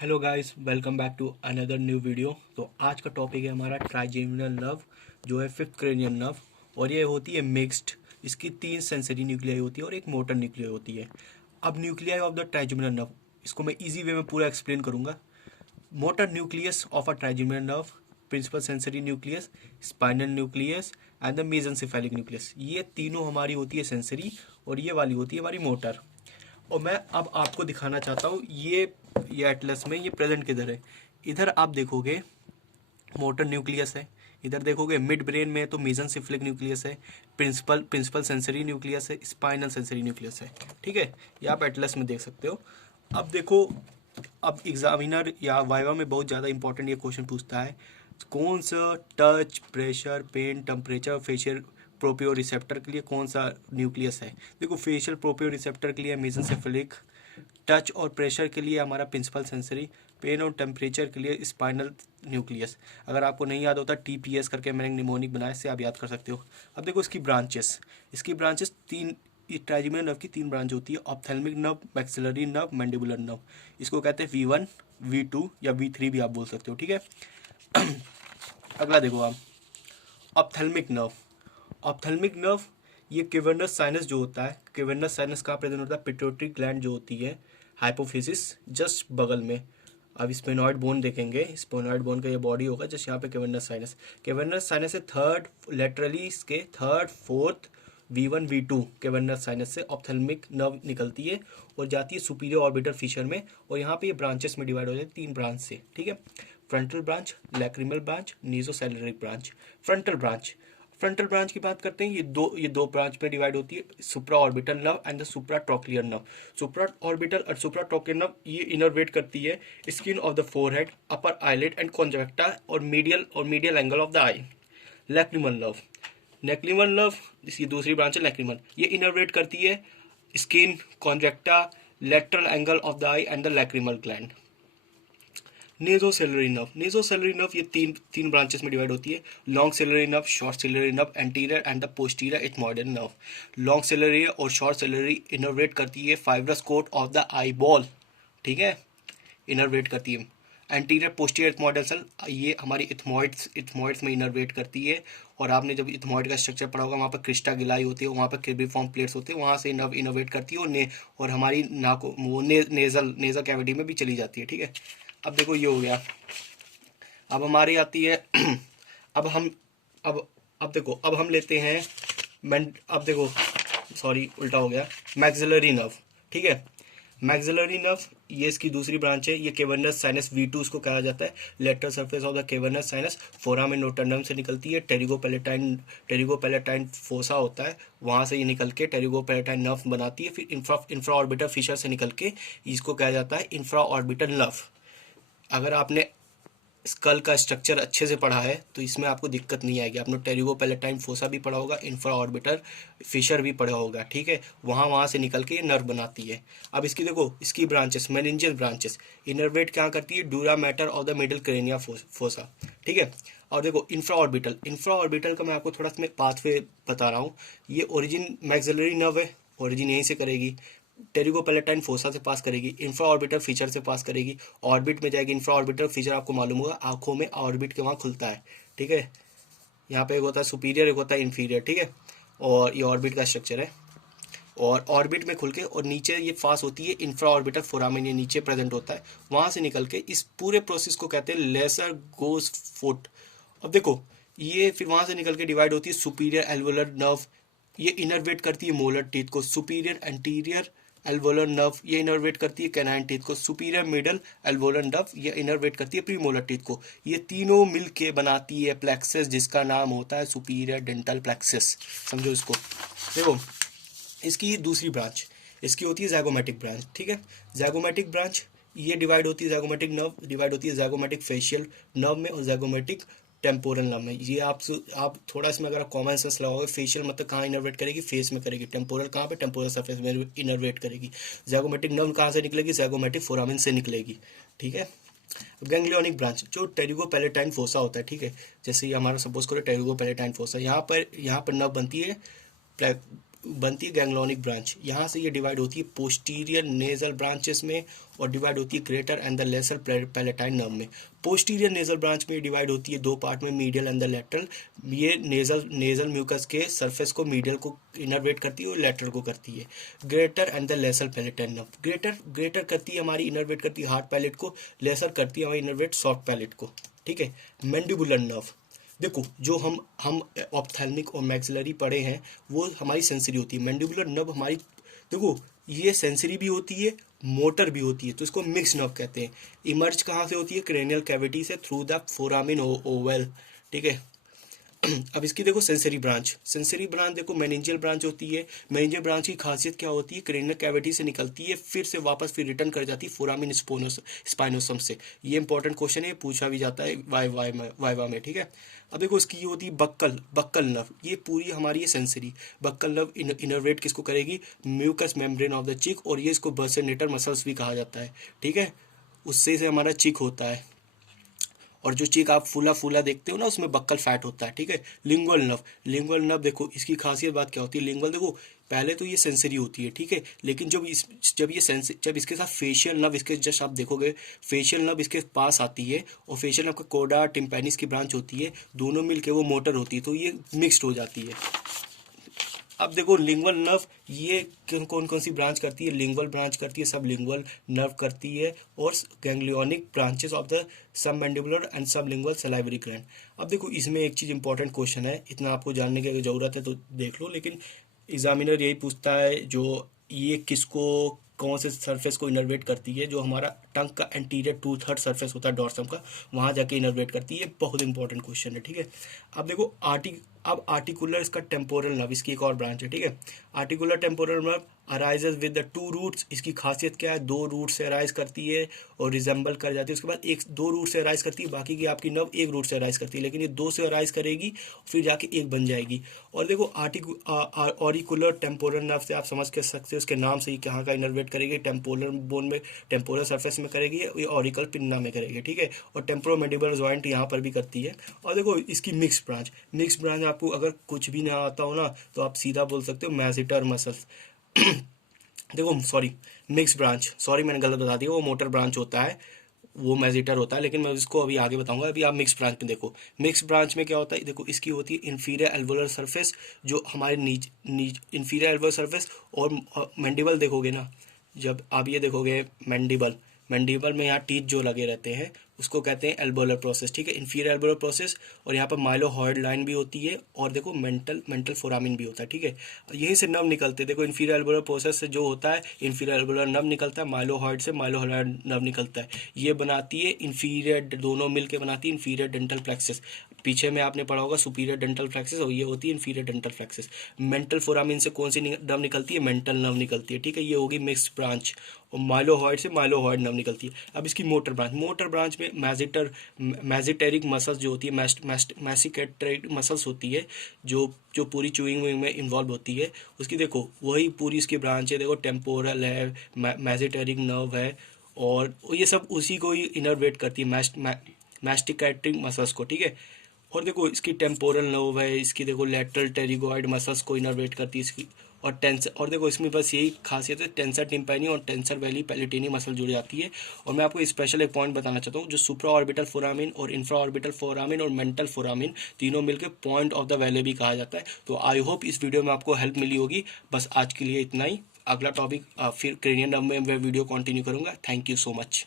Hello guys, welcome back to another new video. तो आज का टॉपिक है हमारा ट्राइजेमिनल नर्व, जो है फिफ्थ क्रेनियम नर्व। और ये होती है मिक्स्ड। इसकी 3 सेंसरी न्यूक्लियाई होती है और एक मोटर न्यूक्लियाई होती है। अब nuclei of the trigeminal nerve, इसको मैं इजी वे में पूरा एक्सप्लेन करूंगा। Motor nucleus of a trigeminal nerve, principal sensory nucleus, spinal nucleus and the mesencephalic nucleus. ये तीनों हमारी होती है सेंसरी और ये वाली होती है हमारी मोटर। और मैं अब आपको दिखाना चाहता हूँ ये एटलस में ये प्रेजेंट किधर है। इधर आप देखोगे मोटर न्यूक्लियस है, इधर देखोगे मिड ब्रेन में तो मेसेंसेफेलिक न्यूक्लियस है, प्रिंसिपल सेंसरी न्यूक्लियस है, स्पाइनल सेंसरी न्यूक्लियस है। ठीक है, ये आप एटलस में देख सकते हो। अब देखो, अब एग्जामिनर या वाइवा में बहुत ज़्यादा इंपॉर्टेंट ये क्वेश्चन पूछता है, कौन सा touch, pressure, pain, temperature, facial proprio receptor के लिए कौन सा न्यूक्लियस है। देखो, फेशियल प्रोपियो रिसेप्टर के लिए मेसेंसेफेलिक, टच और प्रेशर के लिए हमारा प्रिंसिपल सेंसरी, पेन और टेम्परेचर के लिए स्पाइनल न्यूक्लियस। अगर आपको नहीं याद होता, टीपीएस करके मैंने निमोनिक बनाया, इससे आप याद कर सकते हो। अब देखो इसकी ब्रांचेस तीन, ट्राइजेमिनल नर्व की 3 ब्रांच होती है, ophthalmic nerve, maxillary nerve, mandibular nerve. इसको कहते हैं V1, V2 या V3 भी आप बोल सकते हो। ठीक है। अगला देखो आप, ऑप्थेल्मिक नर्व। ऑप्थेल्मिक नर्व, ये केवर्नस साइनस जो होता है, केवर्नस साइनस कहाँ प्रेजेंट होता है, पिट्यूटरी ग्लैंड जो होती है हाइपोफिसिस जस्ट बगल में। अब स्पेनॉइड बोन देखेंगे, स्पेनॉइड बोन का ये बॉडी होगा जस्ट यहाँ पे केवर्नस साइनस से थर्ड लेटरली, इसके third fourth V1 V2 cavernous sinus से ऑप्थेल्मिक नर्व निकलती है और जाती है सुपीरियर ऑर्बिटल फिशर में। और यहाँ पे ये ब्रांचेस में डिवाइड हो जाती है 3 ब्रांच से। ठीक है, frontal branch, lacrimal branch, nasociliary branch. Frontal branch की बात करते हैं, ये दो ब्रांच में डिवाइड होती है, supraorbital nerve and the supratrochlear nerve. Supraorbital और सुप्रा ट्रोक्लियर नर्व ये इनर्वेट करती है skin of the forehead, upper eyelid and conjunctiva और medial angle of the eye. Lacrimal nerve इसकी दूसरी ब्रांच है लैक्रिमल, ये innervate करती है skin, conjunctiva, lateral angle of the eye and the lacrimal gland. Nasociliary nerve ये तीन branches में डिवाइड होती है, long ciliary nerve, short ciliary nerve, anterior and the posterior ethmoidal nerve. Long ciliary और short ciliary innervate करती है fibrous coat of the eyeball. ठीक है, इनर्वेट करती है। एंटीरियर पोस्टीरियर एथमोइडल सेल ये हमारी इथमॉइड्स में इनर्वेट करती है। और आपने जब इथमॉइड का स्ट्रक्चर पढ़ा होगा, वहाँ पर क्रिस्टा गिलाई होती है, वहाँ पर क्रिबिफॉर्म प्लेट्स होते हैं, वहाँ से नर्व इनर्वेट करती है और हमारी नाको वो नेजल कैविटी में भी चली जाती है। ठीक है, अब देखो ये हो गया। अब हमारी आती है अब हम अब अब देखो, अब हम लेते हैं अब देखो, सॉरी उल्टा हो गया, मैक्सिलरी नर्व। ठीक है, मैक्सिलरी नर्व ये इसकी दूसरी ब्रांच है, ये केवर्नस साइनस V2 उसको कहा जाता है। Lateral surface of the cavernous sinus foramen नोटर्नम से निकलती है, टेरिगोपैलेटाइन फोसा होता है, वहां से ये निकल के टेरिगोपैलेटाइन नर्व बनाती है। फिर इंफ्रा ऑर्बिटल फिशर से निकल के इसको कहा जाता है इंफ्रा ऑर्बिटल नर्व। अगर आपने स्कल का स्ट्रक्चर अच्छे से पढ़ा है तो इसमें आपको दिक्कत नहीं आएगी। आपने टेरिगोपैलेटाइन फोसा भी पढ़ा होगा, इंफ्रा ऑर्बिटल फिशर भी पढ़ा होगा। ठीक है, वहाँ से निकल के ये नर्व बनाती है। अब इसकी देखो, इसकी ब्रांचेस, मेनिंजियल ब्रांचेस इनर्वेट क्या करती है, dura mater of the middle cranial fossa. ठीक है, और देखो इंफ्रा ऑर्बिटल का मैं आपको थोड़ा सा पाथवे बता रहा हूँ। ये ओरिजिन मैक्सिलरी नर्व है, ओरिजिन यहीं से करेगी, टेरिगोपैलेटाइन फोसा से पास करेगी, इंफ्रा ऑर्बिटल फीचर से पास करेगी, ऑर्बिट में जाएगी। इंफ्रा ऑर्बिटल फीचर आपको मालूम होगा, आंखों में ऑर्बिट के वहाँ खुलता है। ठीक है, यहाँ पे एक होता है सुपीरियर, एक होता है इन्फीरियर। ठीक है, और ये ऑर्बिट का स्ट्रक्चर है, और ऑर्बिट में खुल के और नीचे ये पास होती है इंफ्रा ऑर्बिटल फोरामेन, ये नीचे प्रेजेंट होता है, वहाँ से निकल के इस पूरे प्रोसेस को कहते हैं लेसर गोज फुट। अब देखो, ये फिर वहाँ से निकल के डिवाइड होती है सुपीरियर एल्वोलर नर्व, ये इनर्वेट करती है मोलर टीथ को। सुपीरियर एंटीरियर एल्वोलर नर्व ये इनर्वेट करती है कैनाइन टीथ को। सुपीरियर मिडल एल्वोलर नर्व ये इनर्वेट करती है प्रीमोलर टीथ को। ये तीनों मिलके बनाती है प्लेक्सस, जिसका नाम होता है सुपीरियर डेंटल प्लेक्सस। समझो इसको। देखो, इसकी दूसरी ब्रांच इसकी होती है जैगोमेटिक ब्रांच। ठीक है, जैगोमेटिक ब्रांच ये डिवाइड होती है, जैगोमेटिक नर्व डिवाइड होती है जैगोमेटिक फेशियल नर्व में और जैगोमेटिक टेम्पोरल नर्व में। ये आप थोड़ा इसमें अगर कॉमन सेंस लगाओगे, फेशियल मतलब कहाँ इनर्वेट करेगी, फेस में करेगी। टेम्पोरल कहाँ पे, टेम्पोरल सरफेस में इनर्वेट करेगी। जैगोमेटिक नर्व कहाँ से निकलेगी, जैगोमेटिक फोरामिन से निकलेगी। ठीक है, गैंग्लियोनिक ब्रांच जो टेरिगोपैलेटाइन फोसा होता है। ठीक है, जैसे ये हमारा सपोज करो टेरिगोपैलेटाइन फोसा, यहाँ पर नर्व बनती है बनती है गैंग्लोनिक ब्रांच। यहाँ से ये डिवाइड होती है पोस्टीरियर नेजल ब्रांचेस में और डिवाइड होती है greater and the lesser palatine nerve में। पोस्टीरियर नेजल ब्रांच में डिवाइड होती है दो पार्ट में, मीडियल एंड द लेटरल। ये नेजल म्यूकस के सरफेस को मीडियल को इनर्वेट करती है और लेटरल को करती है। Greater and the lesser palatine nerve, greater करती है हमारी इनर्वेट करती है हार्ड पैलेट को, लेसर करती है हमारी इनर्वेट सॉफ्ट पैलेट को, ठीक है। मैंडिबुलर नर्व, देखो जो हम ऑप्थेल्मिक और मैक्सिलरी पढ़े हैं वो हमारी सेंसरी होती है। मैंडिबुलर नर्व हमारी, देखो ये सेंसरी भी होती है, मोटर भी होती है, तो इसको मिक्स नर्व कहते हैं। इमर्ज कहाँ से होती है? क्रेनियल कैविटी से, थ्रू द फोरामिन ओवल, ठीक है। अब इसकी देखो सेंसरी ब्रांच देखो मेनिंजियल ब्रांच होती है। मेनिंजियल ब्रांच की खासियत क्या होती है? क्रेनियल कैविटी से निकलती है, फिर से वापस फिर रिटर्न कर जाती है फोरामिन स्पाइनोसम से। ये इंपॉर्टेंट क्वेश्चन है, पूछा भी जाता है वाइवा में, ठीक है। अब देखो इसकी ये होती है बक्कल नर्व, ये पूरी हमारी ये सेंसरी। बक्कल नर्व इनर्वेट किसको करेगी? म्यूकस मेम्ब्रेन ऑफ द चिक, और ये इसको बर्सेनेटर मसल्स भी कहा जाता है, ठीक है। उससे से हमारा चिक होता है, और जो चीक आप फूला देखते हो ना उसमें बक्कल फैट होता है, ठीक है। लिंगुअल नर्व देखो इसकी खासियत बात क्या होती है? लिंगुअल देखो पहले तो ये सेंसरी होती है, ठीक है, लेकिन जब इसके साथ फेशियल नर्व, इसके जस्ट आप देखोगे फेशियल नर्व इसके पास आती है, और फेशियल नर्व का कोडा टिम्पैनिस की ब्रांच होती है, दोनों मिलके वो मोटर होती है, तो ये मिक्स्ड हो जाती है। अब देखो लिंगुअल नर्व ये कौन कौन सी ब्रांच करती है? लिंगुअल ब्रांच करती है, सब लिंगुअल नर्व करती है, और ganglionic branches of the sub mandibular and सब लिंगुअल सलाइवरी ग्लैंड। अब देखो इसमें एक चीज़ इंपॉर्टेंट क्वेश्चन है, इतना आपको जानने की ज़रूरत है तो देख लो, लेकिन एग्जामिनर यही पूछता है जो ये किसको कौन से सरफेस को इनर्वेट करती है? जो हमारा टंग का एंटीरियर 2/3 सरफेस होता है डॉर्सम का, वहाँ जाके इनर्वेट करती है। बहुत इंपॉर्टेंट क्वेश्चन है, ठीक है। अब देखो आर्टिकुलर इसका टेम्पोरल नर्व, इसकी एक और ब्रांच है, ठीक है। Articular temporal nerve arises with the 2 roots. इसकी खासियत क्या है? 2 रूट से अराइज करती है और रिजेंबल कर जाती है। उसके बाद 2 रूट से अराइज करती है, बाकी की आपकी नर्व 1 रूट से अराइज करती है, लेकिन ये 2 से अराइज करेगी फिर जाके 1 बन जाएगी। और देखो ऑरिकुलर टेम्पोरल नर्व से आप समझ कर सकते हो उसके नाम से ही कहाँ का इनर्वेट करेगी? टेम्पोरल बोन में, टेम्पोरल सरफेस में करेगी, ये ऑरिकल पिन्ना में करेगी, ठीक है। और टेम्पोरोमैंडिबुलर जॉइंट यहाँ पर भी करती है। और देखो इसकी मिक्स ब्रांच आपको अगर कुछ भी ना आता हो ना तो आप सीधा बोल सकते हो मैजिटर मसल्स। देखो मिक्स ब्रांच, मैंने गलत बता दिया, वो मोटर ब्रांच होता है, वो मैजिटर होता है, लेकिन मैं इसको अभी आगे बताऊंगा। अभी आप मिक्स ब्रांच में देखो, मिक्स ब्रांच में क्या होता है? देखो इसकी होती है इन्फीरियर एल्वोलर सरफेस, जो हमारे इन्फीरियर एल्वोलर सरफेस, और मैंडिबल देखोगे ना, जब आप ये देखोगे मैंडिबल में यहाँ टीथ जो लगे रहते हैं उसको कहते हैं एल्बोलर प्रोसेस, ठीक है, इन्फीरियर एल्बोलर प्रोसेस। और यहाँ पर माइलोहॉइड लाइन भी होती है, और देखो मेंटल फोरामिन भी होता है, ठीक है। यहीं से नर्व निकलते हैं, देखो इन्फीरियर एल्बोलर प्रोसेस से जो होता है इन्फीरियर एल्बोलर नर्व निकलता है, माइलोहॉइड से माइलोहॉइड नर्व निकलता है, ये बनाती है इन्फीरियर, दोनों मिलकर बनाती है इन्फीरियर डेंटल प्लेक्सस। पीछे में आपने पढ़ा होगा सुपीरियर डेंटल फ्लेक्सस, और ये होती है inferior dental plexus. Mental foramen से कौन सी नर्व निकलती है? मेंटल नर्व निकलती है, ठीक है, ये होगी मिक्स ब्रांच। और माइलोहॉइड से माइलोहॉइड नर्व निकलती है। अब इसकी मोटर ब्रांच में मैजिटेरिक मसल्स जो होती है, मैसिकेटेरिक मसल्स होती है, जो पूरी चूइंग में इन्वॉल्व होती है, उसकी देखो वही पूरी इसकी ब्रांच है। देखो टेम्पोरल है, मैजिटेरिक नर्व है, और ये सब उसी को ही इनर्वेट करती है, मैस्टिकेटिक मसल्स को, ठीक है। और देखो इसकी टेम्पोरल नर्व है, इसकी देखो लेटरल टेरिगोइड मसल्स को इनर्वेट करती है इसकी, और टेंसर, और देखो इसमें बस यही खासियत है, टेंसर टिम्पैनी और टेंसर वैली पैलेटिनी मसल जुड़ जाती है। और मैं आपको स्पेशल एक पॉइंट बताना चाहता हूँ, जो सुप्रा ऑर्बिटल फोरामिन और इंफ्रा ऑर्बिटल फोरामिन और मेंटल फोरामिन तीनों मिलकर पॉइंट ऑफ द वैले भी कहा जाता है। तो आई होप इस वीडियो में आपको हेल्प मिली होगी। बस आज के लिए इतना ही, अगला टॉपिक फिर क्रेनियल नर्व में मैं वीडियो कंटिन्यू करूँगा। Thank you so much.